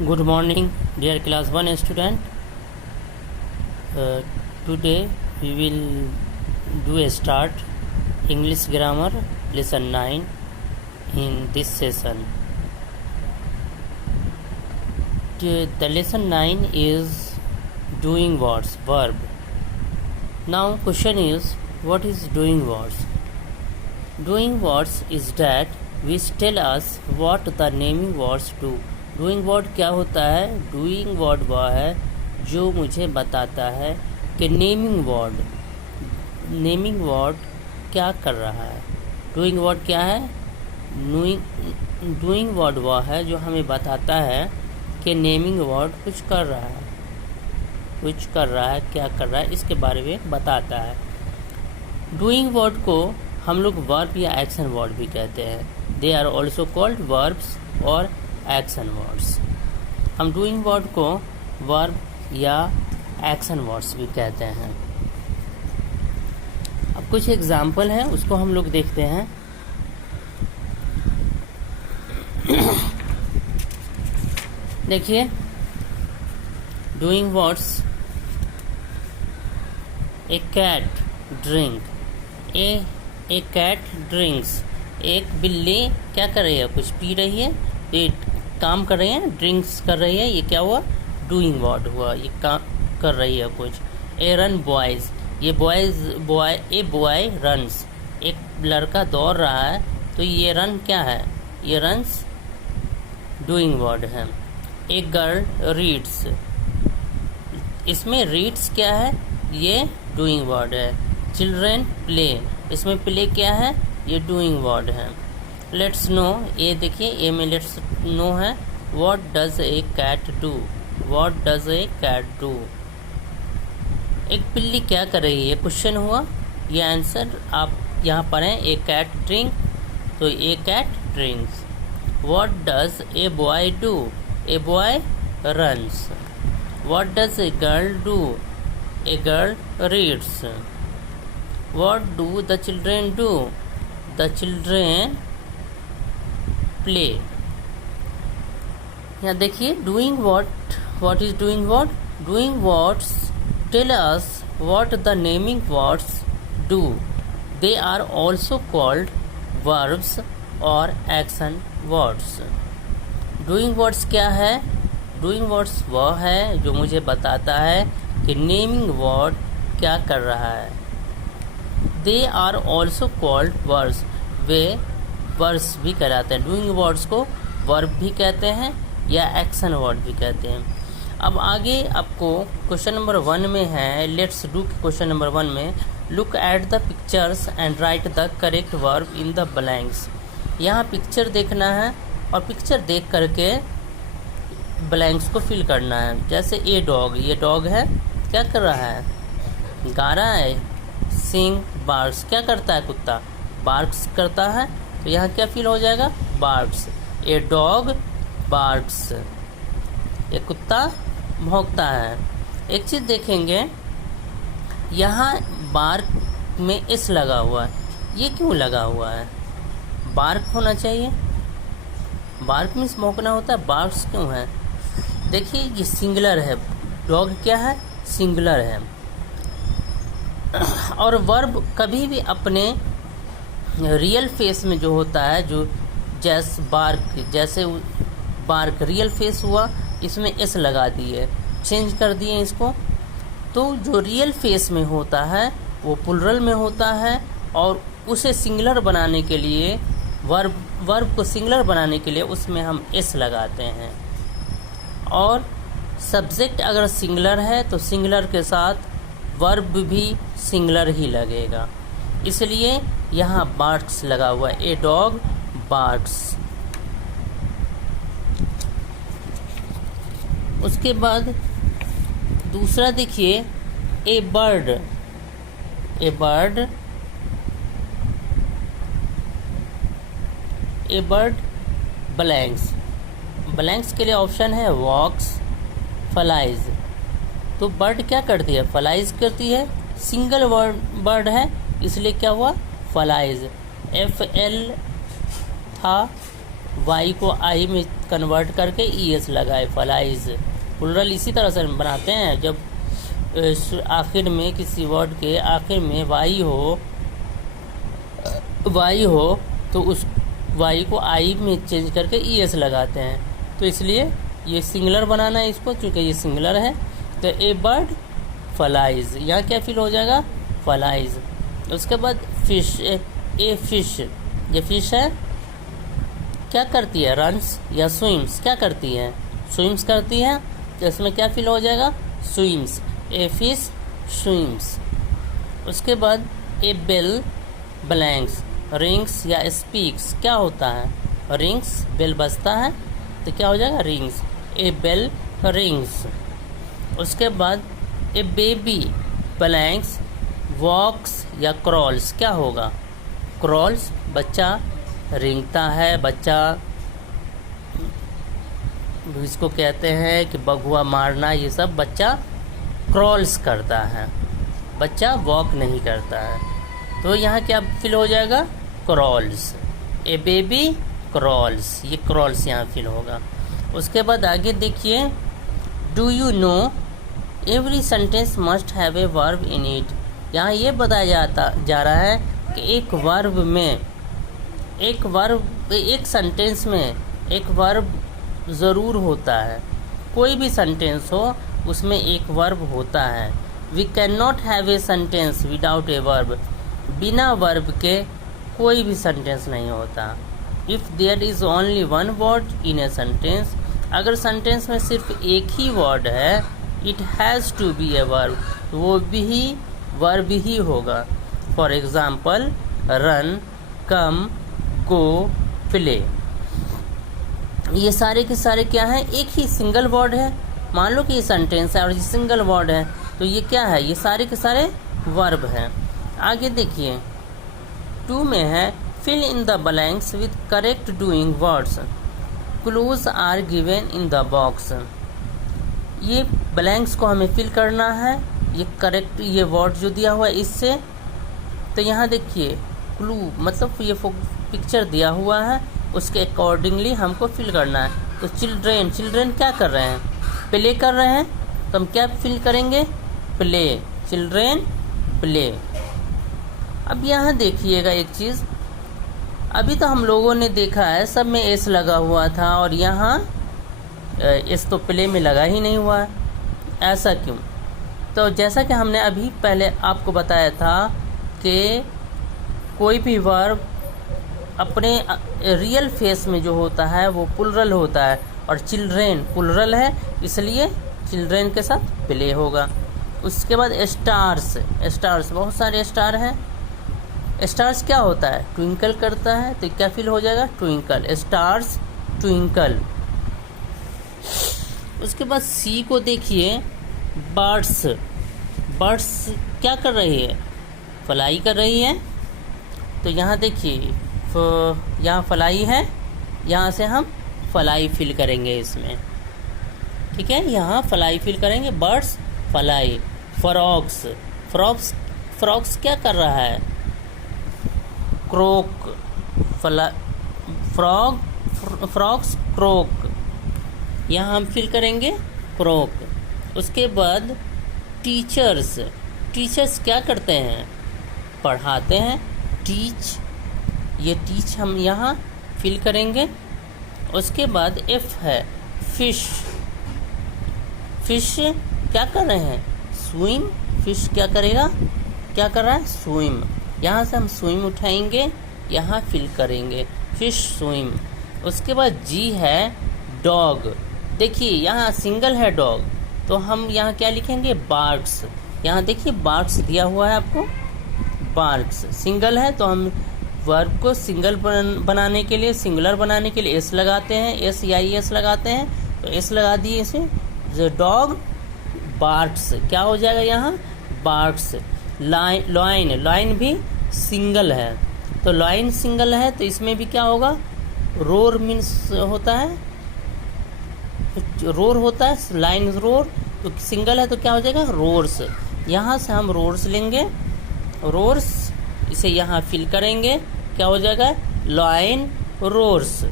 Good morning, dear class 1 student. Today we will do a start English grammar lesson 9 in this session. The lesson 9 is doing words, verb. Now question is, what is doing words? Doing words is that which tell us what the naming words do. Doing word क्या होता है? Doing word वह है जो मुझे बताता है कि नेमिंग वर्ड क्या कर रहा है. डूइंग वर्ड क्या है? डूइंग वर्ड वह है जो हमें बताता है कि नेमिंग वर्ड कुछ कर रहा है, क्या कर रहा है, इसके बारे में बताता है. डूइंग वर्ड को हम लोग वर्ब या एक्शन वर्ड भी कहते हैं. They are also called verbs और एक्शन वर्ड्स. हम डूइंग वर्ड को वर्ब या एक्शन वर्ड्स भी कहते हैं. अब कुछ एग्जाम्पल है, उसको हम लोग देखते हैं. देखिए, डूइंग वर्ड्स. ए कैट ड्रिंक. ए कैट ड्रिंक्स. एक बिल्ली क्या कर रही है? कुछ पी रही है. ये काम कर रही है, ड्रिंक्स कर रही है. ये क्या हुआ? डूइंग वर्ड हुआ. ये काम कर रही है कुछ. ए रन बॉयज. ये ए बॉय रन्स. एक लड़का दौड़ रहा है, तो ये रन क्या है? ये रन्स डूइंग वर्ड है. A girl reads. इसमें रीड्स क्या है? ये डूइंग वर्ड है. Children play. इसमें प्ले क्या है? ये डूइंग वर्ड है. Let's know. ये देखिए, ए में लेट्स नो है. What does a cat do. What does a cat do. एक बिल्ली क्या कर रही है? क्वेश्चन हुआ. ये आंसर आप यहाँ पर है. ए कैट ड्रिंक, तो a cat drinks. What does a boy do. A boy runs. What does a girl do. A girl reads. What do the children do. The children play. यहाँ देखिए, doing what is doing word. Doing words tell us what the naming words do. They are also called verbs और action words. Doing words क्या है? Doing words वह है जो मुझे बताता है कि नेमिंग वर्ड क्या कर रहा है. They are also called verbs. वे वर्ड्स भी कहलाते हैं. डूइंग वर्ड्स को वर्ब भी कहते हैं या एक्शन वर्ड भी कहते हैं. अब आगे आपको क्वेश्चन नंबर 1 में है. लेट्स डू क्वेश्चन नंबर 1 में. Look at the pictures and right the correct verb in the blanks. यहाँ पिक्चर देखना है और पिक्चर देख करके ब्लैंक्स को फिल करना है. जैसे ए डॉग. ये डॉग है, क्या कर रहा है? गा रहा है. सिंग बार्क्स. क्या करता है? कुत्ता बार्क्स करता है. तो यहाँ क्या फिल हो जाएगा? बार्क्स. A dog barks. ये कुत्ता भौंकता है. एक चीज़ देखेंगे, यहाँ बार्क में एस लगा हुआ है. ये क्यों लगा हुआ है? बार्क होना चाहिए. बार्क मीन्स भौंकना होता है. बार्क्स क्यों है? देखिए, ये सिंगुलर है. डॉग क्या है? सिंगुलर है. और वर्ब कभी भी अपने रियल फेस में जो होता है, जो जैसे बार्क रियल फेस हुआ, इसमें एस लगा दिए, चेंज कर दिए इसको. तो जो रियल फेस में होता है वो प्लुरल में होता है, और उसे सिंगुलर बनाने के लिए, वर्ब को सिंगुलर बनाने के लिए उसमें हम एस लगाते हैं. और सब्जेक्ट अगर सिंगुलर है तो सिंगुलर के साथ वर्ब भी सिंगुलर ही लगेगा. इसलिए यहाँ बार्क्स लगा हुआ है. A dog barks. उसके बाद दूसरा देखिए, ए बर्ड. ए बर्ड ब्लैंक्स. ब्लैंक्स के लिए ऑप्शन है वॉक्स, फ्लाइज. तो बर्ड क्या करती है? फ्लाइज करती है. सिंगल बर्ड है, इसलिए क्या हुआ? फ्लाइज. FL था वाई को आई में कन्वर्ट करके ई एस लगाए, फलाइज। प्लूरल इसी तरह से बनाते हैं, जब आखिर में किसी वर्ड के आखिर में वाई हो तो उस वाई को आई में चेंज करके ई एस लगाते हैं। तो इसलिए ये सिंगुलर बनाना है इसको, चूँकि ये सिंगुलर है। तो ए बर्ड फलाइज, यहाँ क्या फिल हो जाएगा, फलाइज। उसके बाद फिश, ए फिश, ये फिश है, क्या करती है, रन्स या स्विम्स, क्या करती है, स्विम्स करती है। तो इसमें क्या फिल हो जाएगा, स्विम्स, ए फिश स्विम्स। उसके बाद ए बेल ब्लैंक्स, रिंग्स या स्पीक्स, क्या होता है, रिंग्स, बेल बजता है तो क्या हो जाएगा, रिंग्स, ए बेल रिंग्स। उसके बाद ए बेबी ब्लैंक्स वॉक्स या क्रॉल्स, क्या होगा, क्रॉल्स, बच्चा रेंगता है, बच्चा इसको कहते हैं कि बगुआ मारना, ये सब बच्चा क्रॉल्स करता है, बच्चा वॉक नहीं करता है। तो यहाँ क्या फिल हो जाएगा, क्रॉल्स, ए बेबी क्रॉल्स, ये क्रॉल्स यहाँ फिल होगा। उसके बाद आगे देखिए, do you know every sentence must have a verb in it. यहाँ ये बताया जा रहा है कि एक वर्ब में, एक सेंटेंस में एक वर्ब ज़रूर होता है। कोई भी सेंटेंस हो उसमें एक वर्ब होता है। We can not have a sentence without a verb, बिना वर्ब के कोई भी सेंटेंस नहीं होता। If there is only one word in a sentence, अगर सेंटेंस में सिर्फ एक ही वर्ड है, it has to be a verb, वो भी वर्ब ही होगा। For example, run, come, go, play, ये सारे के सारे क्या हैं, एक ही सिंगल वर्ड है। मान लो कि ये सेंटेंस है और ये सिंगल वर्ड है, तो ये क्या है, ये सारे के सारे वर्ब हैं। आगे देखिए, 2 में है, fill in the blanks with correct doing words, clues are given in the box. ये ब्लैंक्स को हमें फिल करना है, ये करेक्ट, ये वर्ड जो दिया हुआ है इससे। तो यहाँ देखिए, क्लू मतलब ये पिक्चर दिया हुआ है, उसके अकॉर्डिंगली हमको फिल करना है। तो चिल्ड्रेन क्या कर रहे हैं, प्ले कर रहे हैं, तो हम क्या फिल करेंगे, प्ले, चिल्ड्रेन प्ले। अब यहाँ देखिएगा एक चीज़, अभी तो हम लोगों ने देखा है सब में एस लगा हुआ था और यहाँ एस तो प्ले में लगा ही नहीं हुआ है, ऐसा क्यों? तो जैसा कि हमने अभी पहले आपको बताया था कि कोई भी वर्ब अपने रियल फेस में जो होता है वो प्लुरल होता है, और चिल्ड्रेन प्लुरल है, इसलिए चिल्ड्रेन के साथ प्ले होगा। उसके बाद स्टार्स, बहुत सारे स्टार हैं। स्टार्स क्या होता है, ट्विंकल करता है, तो क्या फील हो जाएगा, ट्विंकल, स्टार्स ट्विंकल। उसके बाद सी को देखिए, बर्ड्स क्या कर रही है, फ्लाई कर रही है। तो यहाँ देखिए, यहाँ फ्लाई है, यहाँ से हम फ्लाई फिल करेंगे इसमें, ठीक है, यहाँ फ्लाई फिल करेंगे, बर्ड्स फ्लाई। फ्रॉक्स क्या कर रहा है, क्रोक, फ्रॉक्स क्रोक, यहाँ हम फिल करेंगे क्रोक। उसके बाद टीचर्स क्या करते हैं, पढ़ाते हैं, टीच, ये टीच हम यहाँ फिल करेंगे। उसके बाद एफ है, फिश क्या कर रहे हैं, स्विम, फिश क्या करेगा, क्या कर रहा है, स्विम, यहाँ से हम स्विम उठाएंगे, यहाँ फिल करेंगे, फिश स्विम। उसके बाद जी है, डॉग, देखिए यहाँ सिंगल है डॉग, तो हम यहाँ क्या लिखेंगे, बार्क्स। यहाँ देखिए बार्क्स दिया हुआ है आपको, बार्क्स सिंगल है, तो हम वर्ब को सिंगल बनाने के लिए, सिंगुलर बनाने के लिए एस लगाते हैं, एस या ई एस लगाते हैं, तो एस लगा दिए इसे, जो डॉग बार्क्स, क्या हो जाएगा यहाँ, बार्क्स। लाइन भी सिंगल है, तो लाइन सिंगल है, तो इसमें भी क्या होगा, रोर मीन्स होता है, रोर होता है, लाइन रोर, तो सिंगल है तो क्या हो जाएगा, रोर्स। यहाँ से हम रोर्स लेंगे, रोर्स, इसे यहाँ फिल करेंगे, क्या हो जाएगा, लाइन रोर्स,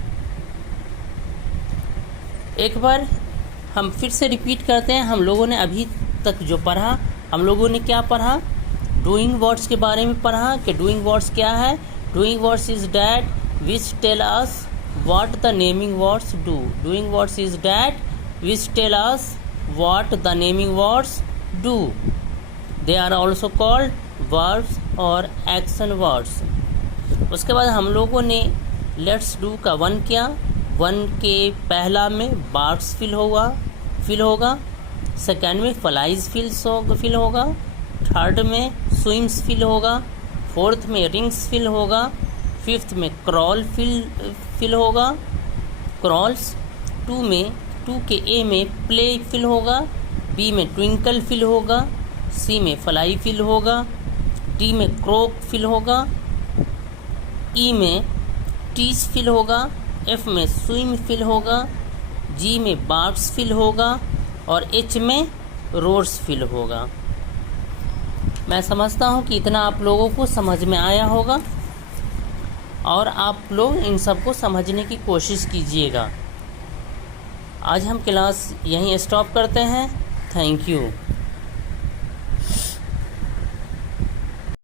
एक बार हम फिर से रिपीट करते हैं। हम लोगों ने अभी तक जो पढ़ा, हम लोगों ने क्या पढ़ा? डूइंग वर्ड्स के बारे में पढ़ा कि डूइंग वर्ड्स क्या है। Doing words is that which tell us what the naming words do. Doing words is that which tell us what the naming words do. They are also called verbs और action words. उसके बाद हम लोगों ने let's do का 1 किया। 1 के पहला में बार्क्स फिल होगा। सेकेंड में फ्लाइज फिल होगा। थर्ड में स्विम्स फिल होगा। फोर्थ में रिंग्स फिल होगा। फिफ्थ में क्रॉल फिल होगा, क्रॉल्स। 2 के ए में प्ले फिल होगा। बी में ट्विंकल फिल होगा। सी में फ्लाई फिल होगा। डी में क्रोक फिल होगा। ई में टीच फिल होगा। एफ में स्विम फिल होगा। जी में बार्क्स फिल होगा और एच में रोर्स फिल होगा। मैं समझता हूँ कि इतना आप लोगों को समझ में आया होगा और आप लोग इन सबको समझने की कोशिश कीजिएगा। आज हम क्लास यहीं स्टॉप करते हैं। Thank you.